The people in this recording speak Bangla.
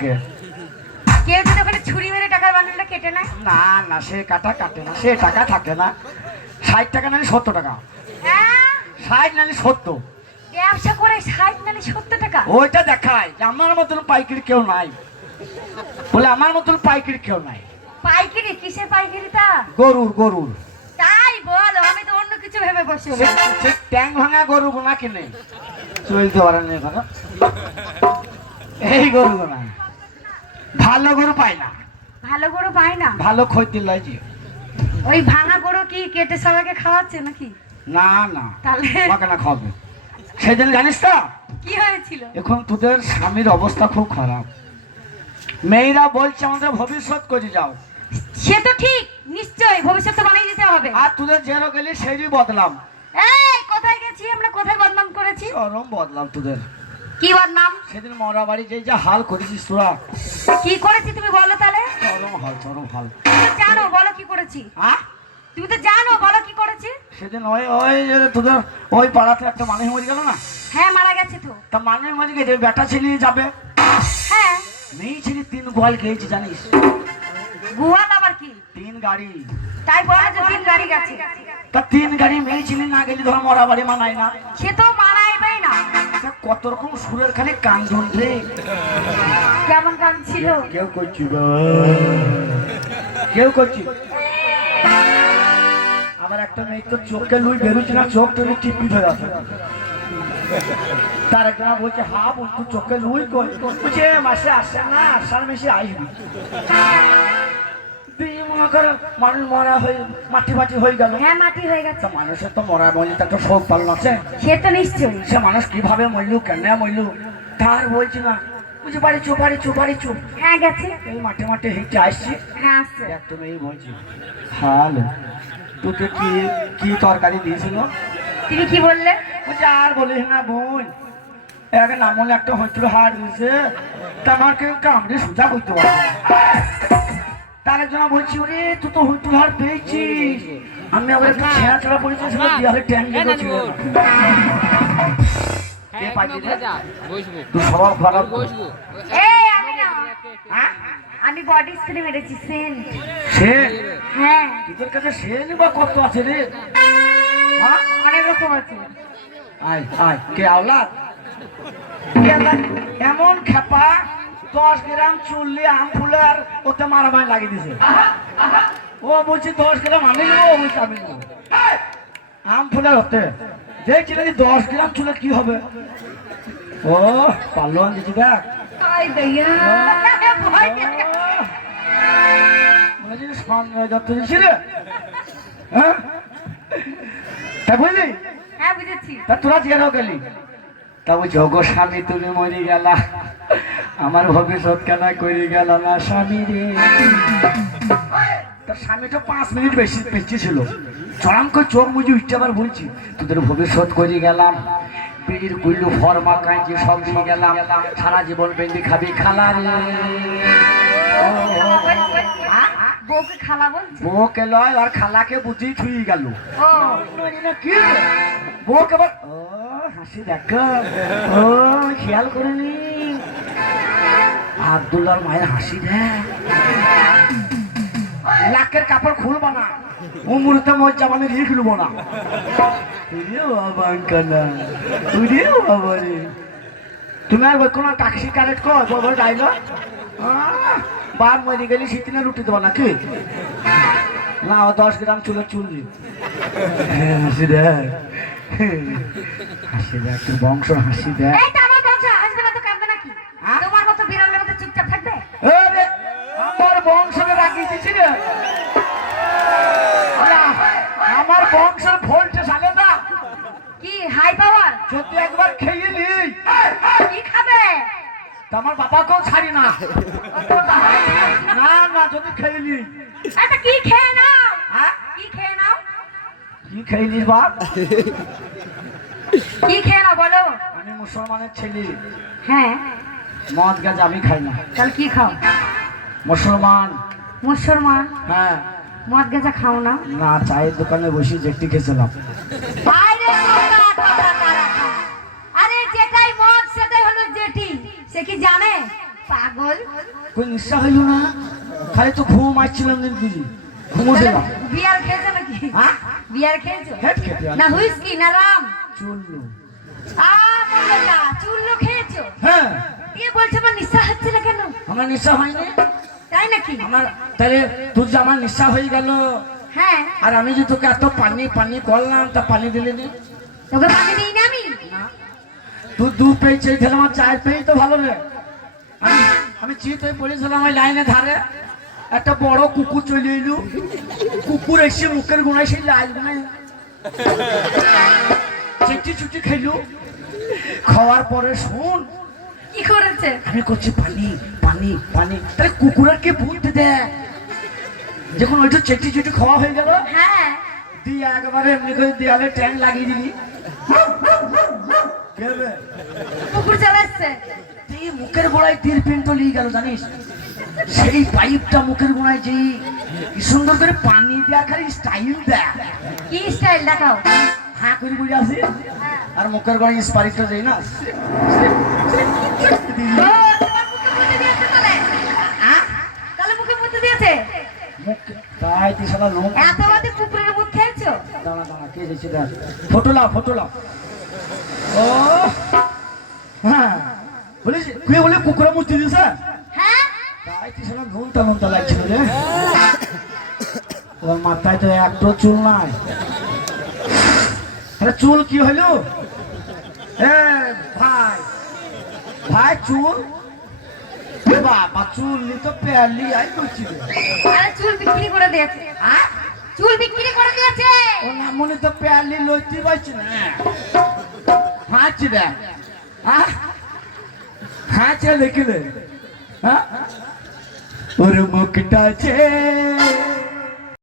থাকে। কেউ যদি ওখানে ছুরি মেরে টাকার বান্ডেলটা কেটে নেয়? না না, সে কাটা কাটে না, সে টাকা থাকে না। 60 টাকা নালে 70 টাকা। হ্যাঁ 60 নালে 70। ব্যবসা করে 60 নালে 70 টাকা। ওইটা দেখায় যে আমার মতন পাইকারি কেউ নাই, বলে আমার মতন পাইকারি কেউ নাই। পাইকারি? কিসের পাইকারিটা? গরুর গরুর। তাই বলো, আমি তো অন্য কিছু ভেবে বসে। সে ট্যাং ভাঙা গরু গোনা কিনে চলতে পারে না এখন। এই গরু গোনা ভালো গরু পায় না। ভালো গরু পাই না? ভালো খৈতির লয় যে। ওই ভাঙা গরু কি কেটে সবাইকে খাওয়াচ্ছে নাকি? না না, তাহলে আমাকে না খাবে। সেদিন জানিস তো কি হয়েছিল? এখন তোদের স্বামীর অবস্থা খুব খারাপ। মেয়েরা বলছে আমাদের ভবিষ্যৎ করে যাও। সে তো ঠিক, নিশ্চয়ই ভবিষ্যৎ তো বানিয়ে দিতে হবে। আর তোদের যেন গেলি সেই বদলাম। এই কোথায় গেছি আমরা, কোথায় বদনাম করেছি? চরম বদলাম তোদের। কি বদনাম? সেদিন মরা বাড়ি যে যা হাল করেছিস তোরা। কি করেছি তুমি বলো তাহলে? চরম হাল, চরম হাল। তুমি তো জানো, বলো কি করেছি। হ্যাঁ তুমি তো জানো, বলো কি করেছি। সেদিন ওই ওই যে তোদের ওই পাড়াতে একটা মানুষ মরে গেল না? হ্যাঁ মারা গেছে তো। তা মানুষ মরে গেছে, বেটা ছেলে যাবে, হ্যাঁ মেয়ে ছেলে 3 গোয়াল খেয়েছি জানিস। গুয়াল আবার কি? 3 গাড়ি। তাই বলা যে 3 গাড়ি গেছে। তা 3 গাড়ি মেয়ে ছেলে না গেলে ধর মরা বাড়ি মানায় না। সে তো মানাইবেই না। তা কত রকম সুরের খালি কান্দন রে। কেমন গান ছিল? কেউ করছি কেউ করছি। আমার একটা মেয়ে তো চোখে লুই বেরোচ্ছে না, চোখ তো টিপি হয়ে আছে। তার একজন বলছে হা বলতো চোখে লুই কই, বলছে মাসে আসে না, আসার মেসে আসবি। মানুষ মরা হয়ে মাটি মাটি হয়ে গেল। হ্যাঁ মাটি হয়ে গেছে। মানুষের তো মরা মরলে তার তো শোক পালন আছে। সে তো নিশ্চয়ই। সে মানুষ কিভাবে মরলু, কেন মরলু তার বলছি না। বুঝে বাড়ি চুপ, বাড়ি চুপ, বাড়ি চুপ। হ্যাঁ গেছে। এই মাঠে মাঠে হেঁটে আসছি। হ্যাঁ আসছে। একটা মেয়ে বলছি হ্যালো, তোকে কি কি তরকারি দিয়েছিল? তুমি কি বললে? বলছে আর বলিস না বোন, এক নাম বলে একটা হইতুর হার দিয়েছে, তা আমাকে কামড়ে সোজা করতে পারবো। তার একজন বলছি ওরে তুই তো হইতুর হার পেয়েছিস, আমি আবার একটু ছেঁড়া ছেঁড়া পড়েছি, দেওয়ালে ট্যাং লেগেছিল। তুই সবার খারাপ। এই আমি না, হ্যাঁ আমি বডি স্প্রে মেরেছি, সেন্ট। সেন? হ্যাঁ তোদের কাছে সেন বা কত আছে রে? হ্যাঁ অনেক রকম আছে। আয় আয় কে আওলাদ? এমন খেপা 10 গ্রাম চুল্লি আম ফুলার ওতে মারামারি লাগিয়ে দিছে। ও বলছি 10 গ্রাম আমি নেবো, ও বলছি আমি নেবো আম ফুলার হতে। দেখছি নাকি 10 গ্রাম চুলে কি হবে। ও পাল্লোয়ান দিচ্ছি দেখ। আই দইয়া ভয় পেয়ে গেছে। বলছি সঙ্গে যত দিচ্ছি রে। হ্যাঁ তা বুঝলি? হ্যাঁ বুঝেছি। তা তোরা জেরো গেলি, তা বলছি ওগো স্বামী তুমি মরে গেলা, আমার ভবিষ্যৎ কেন করে গেল না স্বামী রে। তার স্বামীটা 5 মিনিট বেশি পেঁচে ছিল, চড়াম করে চোখ মুজি উঠতে আবার বলছি তোদের ভবিষ্যৎ করে গেলাম, বিড়ির কুল্লু ফরমা কাঁচি সব দিয়ে গেলাম, সারা জীবন বেন্দি খাবি খালা রে। বউকে খালা বলছে? বউকে লয় আর খালাকে বুঝি থুই গেল। ও কি বউকে আবার ও হাসি দেখ, ও খেয়াল করিনি আব্দুল্লাহর মায়ের হাসি দেখ। লাকের কাপড় খুলবো না, ও মুহূর্তে মোর জামানে দিয়ে খুলবো না। তুমি আর কোনো ট্যাক্সি কারেক্ট কর যাইল বার মরে গেলি শীতিনে রুটি দেবো নাকি না? 10 গ্রাম চুলের চুল দি হাসি দেখ, হাসি দেখ তোর বংশ হাসি দেখ। এই তো আমার বংশ হাসবে না তো কাঁদবে নাকি? তোমার মতো বিড়ালের মতো চুপচাপ থাকবে? আমার বংশকে রাখি দিছি রে, আমার বংশের ভোল্টেজ আলাদা। কি হাই পাওয়ার? যদি একবার খেয়ে নি কি খাবে? আমার বাবাকেও ছাড়ি না। না না যদি খেয়ে নি। আচ্ছা কি খেয়ে নাও? হ্যাঁ কি খেয়ে নাও? কি খেয়ে নিস বাপ? কি খেয়ে নাও বলো? আমি মুসলমানের ছেলে, হ্যাঁ মদ গাঁজা আমি খাই না। তাহলে কি খাও? মুসলমান। মুসলমান? হ্যাঁ। মদ গাঁজা খাও না? না, চায়ের দোকানে বসে জেটি খেয়েছিলাম। আরে যেটাই মদ সেটাই হলো জেটি, সে কি জানে? পাগল। কোন নিশা হইল না, খালি তো ঘুম আসছিলাম দিন বুঝি ঘুমোছিলাম। বিয়ার খেয়েছো নাকি? হ্যাঁ বিয়ার খেয়েছো? হেড খেতে না হুইস্কি না রাম? চললো। বেটা চুল্লো খেয়েছো? হ্যাঁ দিয়ে বলছে আমার নিশা হচ্ছে না কেন? আমার নিশা হয়নি। তাই নাকি? আমার তাহলে তোর যে আমার নিশা হয়ে গেল, হ্যাঁ। আর আমি যে তোকে এত পানি পানি করলাম, তা পানি দিলি নি? তোকে পানি দিই না আমি? তুই দু পেয়ে চেয়েছিলাম, আমার চার পেয়ে তো ভালো রে। আমি চিত হয়ে পড়েছিলাম ওই লাইনে ধারে, একটা বড় কুকুর চলে এলো। কুকুর এসে মুখের গোড়ায় সেই লাল গোড়ায় চেটি চুটি খেলো। খাওয়ার পরে শোন কি করেছে? আমি করছি পানি পানি পানি, তাহলে কুকুরের কি বুদ্ধি দেয়? যখন ওইটা চেটি চুটি খাওয়া হয়ে গেল, হ্যাঁ। দিয়ে একবারে এমনি করে দেয়ালে ট্যাং লাগিয়ে দিবি। কি হবে? কুকুর চালাচ্ছে। দিয়ে মুখের গোড়ায় তীর পিন তো লিয়ে গেল জানিস। সেই পাইপটা মুখের গোড়ায় যেই কি সুন্দর করে পানি দেওয়া, খালি স্টাইল দেয়। কি স্টাইল দেখাও? হ্যাঁ করে বুঝে আসি, আর মুখের গোড়ায় স্পারিটটা যাই না। ও, তোমার মুখে মুতে দিয়েছে তাহলে? তাহলে মুখে মুতে দিয়েছে? মুখ তাই তুই সারা লোক। এত বাদে কুকুরের মুখ খেয়েছো? দাঁড়া দাঁড়া, কে যাচ্ছে দেখ, ফটো লাও ফটো লাও। ও হ্যাঁ বলিস কুয়ে বলে কুকুরের মূর্তি দিয়েছে। হ্যাঁ। তাই তুই সারা নুনটা নুনটা লাগছিল রে। ওর মাথায় তো একটু চুল নাই। আরে চুল কি হইলো? এ ভাই ভাই চুল, বাবা চুল নি তো পেয়ালি আই করছি রে। আরে চুল বিক্রি করে দিয়েছে। চুল বিক্রি করে দিয়েছে। ও না মনে তো পেয়ালি লইতে পারছি না। হাঁচি দে হাঁচে দেখিলে। হ্যাঁ ওর মুখটা ছে